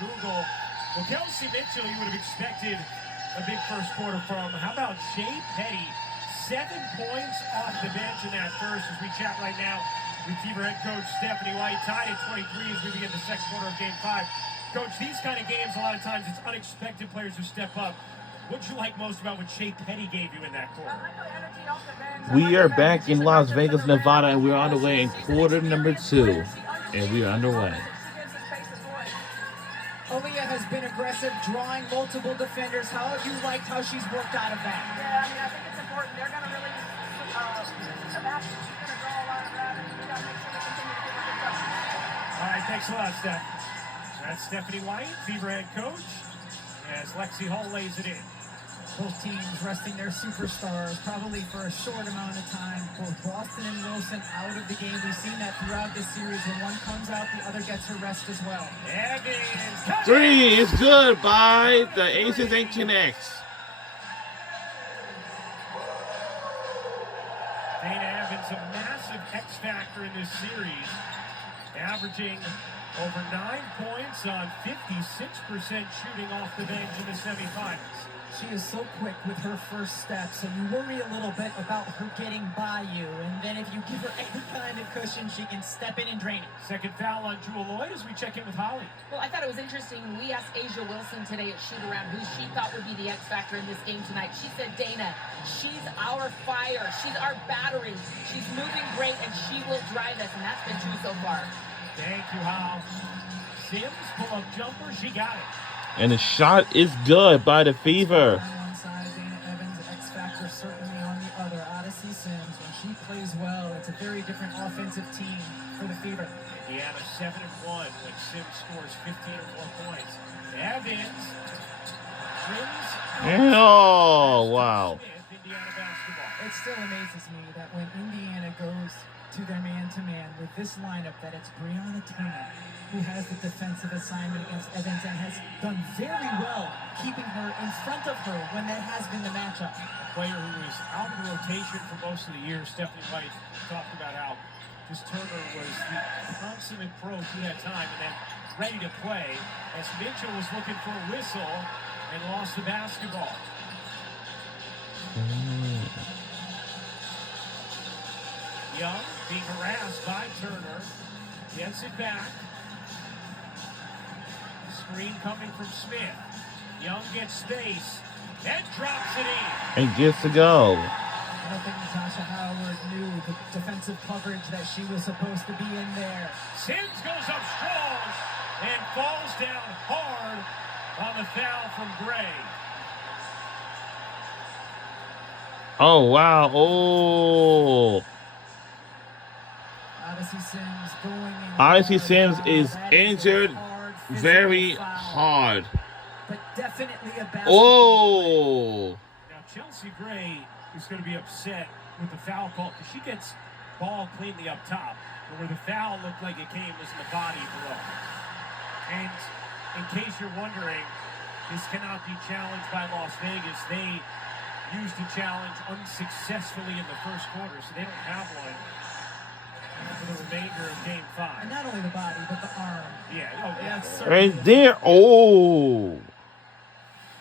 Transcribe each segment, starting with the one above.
Google. Well, Kelsey Mitchell, you would have expected a big first quarter from. How about Shea Petty? 7 points off the bench in that first as we chat right now with Fever head coach Stephanie White. Tied at 23 as we begin the second quarter of Game 5. Coach, these kind of games, a lot of times it's unexpected players who step up. What did you like most about what Shea Petty gave you in that quarter? We are back in Las Vegas, Nevada, and we're on the way in quarter number 2. And we are underway. Aaliyah has been aggressive, drawing multiple defenders. How have you liked how she's worked out of that? Yeah, I think it's important. They're going to really she's going to draw a lot of that, and we got to make sure we continue to give her good stuff. All right, thanks a lot, Steph. That's Stephanie White, Fever head coach, as Lexi Hull lays it in. Both teams resting their superstars, probably for a short amount of time. Both Boston and Wilson out of the game. We've seen that throughout this series. When one comes out, the other gets her rest as well. Evans, 3 is good by the Aces and Connects. Dana Evans, a massive X factor in this series, averaging over 9 points on 56% shooting off the bench in the semifinals. She is so quick with her first step, so you worry a little bit about her getting by you. And then if you give her any kind of cushion, she can step in and drain it. Second foul on Jewel Lloyd as we check in with Holly. Well, I thought it was interesting. We asked A'ja Wilson today at Shoot Around who she thought would be the X factor in this game tonight. She said, Dana, she's our fire. She's our battery. She's moving great, and she will drive us, and that's been true so far. Thank you, Hal. Sims, pull-up jumper, she got it. And the shot is good by the Fever. On one side, Dana Evans, X factor certainly on the other. Odyssey Sims, when she plays well, it's a very different offensive team for the Fever. Indiana 7-1 when Sims scores 15 or more points. Evans wins. Oh, wow. Indiana basketball. It still amazes me that when Indiana goes to their man-to-man with this lineup, that it's Brianna Turner who has the defensive assignment against Evans and has done very well keeping her in front of her when that has been the matchup. A player who was out of rotation for most of the year, Stephanie White talked about how this Turner was the consummate pro. He had time and then ready to play as Mitchell was looking for a whistle and lost the basketball. Young being harassed by Turner, gets it back. Screen coming from Smith. Young gets space and drops it in. And gets to go. I don't think Natasha Howard knew the defensive coverage that she was supposed to be in there. Sims goes up strong and falls down hard on the foul from Gray. Oh, wow. Oh. Odyssey Sims going in. Odyssey Sims hard. is That injured a hard very physical foul, hard. but definitely a basketball. Oh. Now Chelsea Gray is going to be upset with the foul call because she gets ball cleanly up top, but where the foul looked like it came was in the body below. And in case you're wondering, this cannot be challenged by Las Vegas. They used the challenge unsuccessfully in the first quarter, so they don't have one for the remainder of Game 5. And not only the body, but the arm. Yeah, oh yeah. That's Right there. Oh.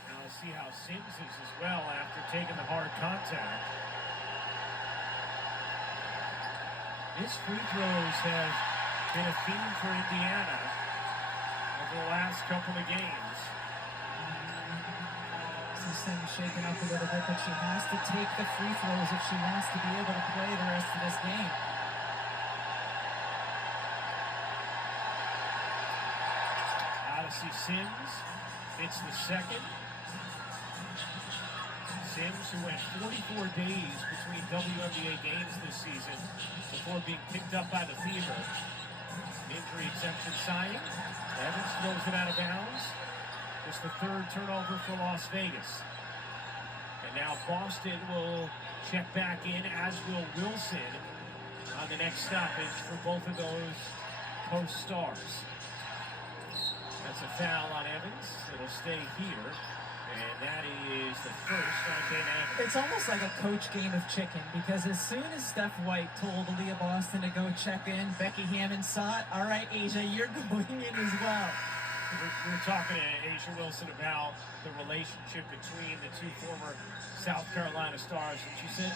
Now let's see how Sims is as well after taking the hard contact. His free throws have been a theme for Indiana over the last couple of games. Sims shaken up a little bit, but she has to take the free throws if she wants to be able to play the rest of this game. Odyssey Sims hits the second. Sims, who went 44 days between WNBA games this season before being picked up by the Fever. Injury exemption signing. Evans throws it out of bounds. It's the third turnover for Las Vegas. And now Boston will check back in, as will Wilson, on the next stoppage for both of those post stars. That's a foul on Evans. It'll stay here. And that is the first on Dana Evans. It's almost like a coach game of chicken, because as soon as Steph White told Aaliyah Boston to go check in, Becky Hammond saw it. All right, A'ja, you're going in as well. We were talking to Asia Wilson about the relationship between the two former South Carolina stars, and she said,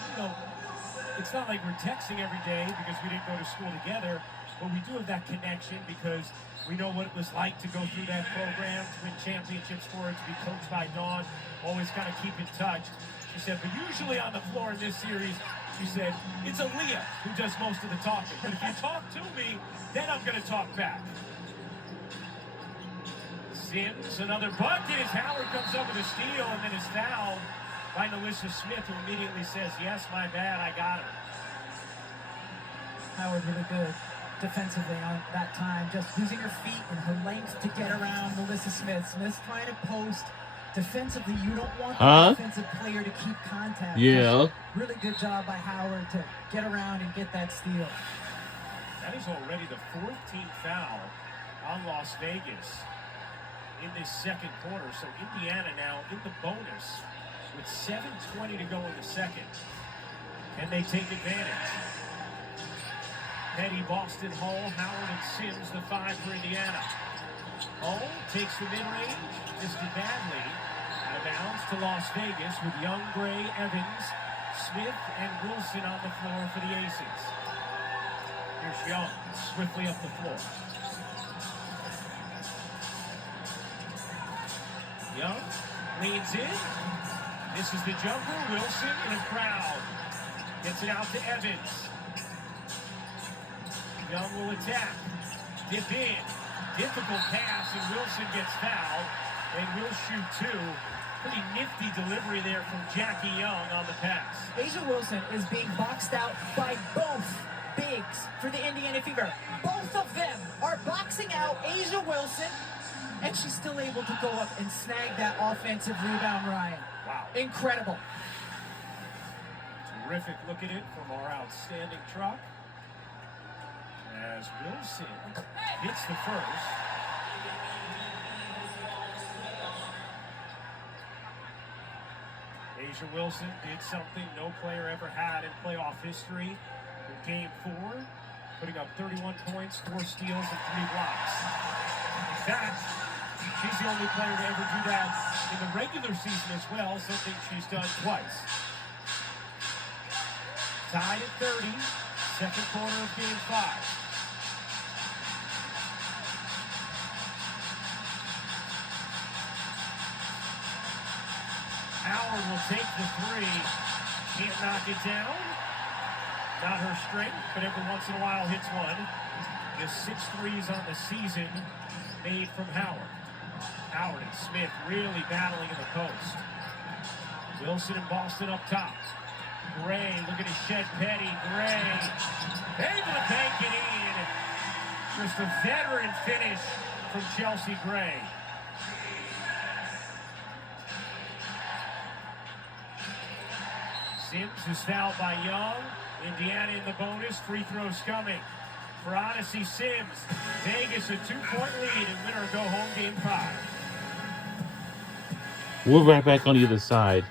it's not like we're texting every day because we didn't go to school together, but we do have that connection because we know what it was like to go through that program, to win championships for it, to be coached by Dawn, always kind of keep in touch. She said, but usually on the floor in this series, she said, it's Aaliyah who does most of the talking. But if you talk to me, then I'm going to talk back. Sims, another bucket as Howard comes up with a steal and then is fouled by Melissa Smith, who immediately says, yes, my bad, I got her. Howard really good defensively on that time, just using her feet and her length to get around Melissa Smith. Smith's trying to post. Defensively, you don't want the defensive player to keep contact. Yeah. Really good job by Howard to get around and get that steal. That is already the 4th team foul on Las Vegas in this second quarter. So Indiana now in the bonus with 7:20 to go in the second. Can they take advantage? Petty, Boston, Hall, Howard, and Sims, the 5 for Indiana. Hall takes the mid-range, missed it badly. Out of bounds to Las Vegas with Young, Gray, Evans, Smith, and Wilson on the floor for the Aces. Here's Young, swiftly up the floor. Young leans in. This is the jumper. Wilson in a crowd. Gets it out to Evans. Young will attack. Dip in. Difficult pass, and Wilson gets fouled. And will shoot 2. Pretty nifty delivery there from Jackie Young on the pass. Asia Wilson is being boxed out by both bigs for the Indiana Fever. Both of them are boxing out Asia Wilson, and she's still able to go up and snag that offensive rebound, Ryan. Wow. Incredible. Terrific look at it from our outstanding truck. As Wilson hits the first. Asia Wilson did something no player ever had in playoff history in Game 4, putting up 31 points, 4 steals, and 3 blocks. In fact, she's the only player to ever do that in the regular season as well, something she's done twice. Tied at 30, second quarter of Game 5. Howard will take the 3. Can't knock it down. Not her strength, but every once in a while hits one. The 6 threes on the season made from Howard. Howard and Smith really battling in the post. Wilson and Boston up top. Gray, look at his shed Petty. Gray, able to bank it in. Just a veteran finish from Chelsea Gray. Sims is fouled by Young. Indiana in the bonus. Free throws coming for Odyssey Sims. Vegas a 2-point lead and winner go home Game 5. We're right back on the other side.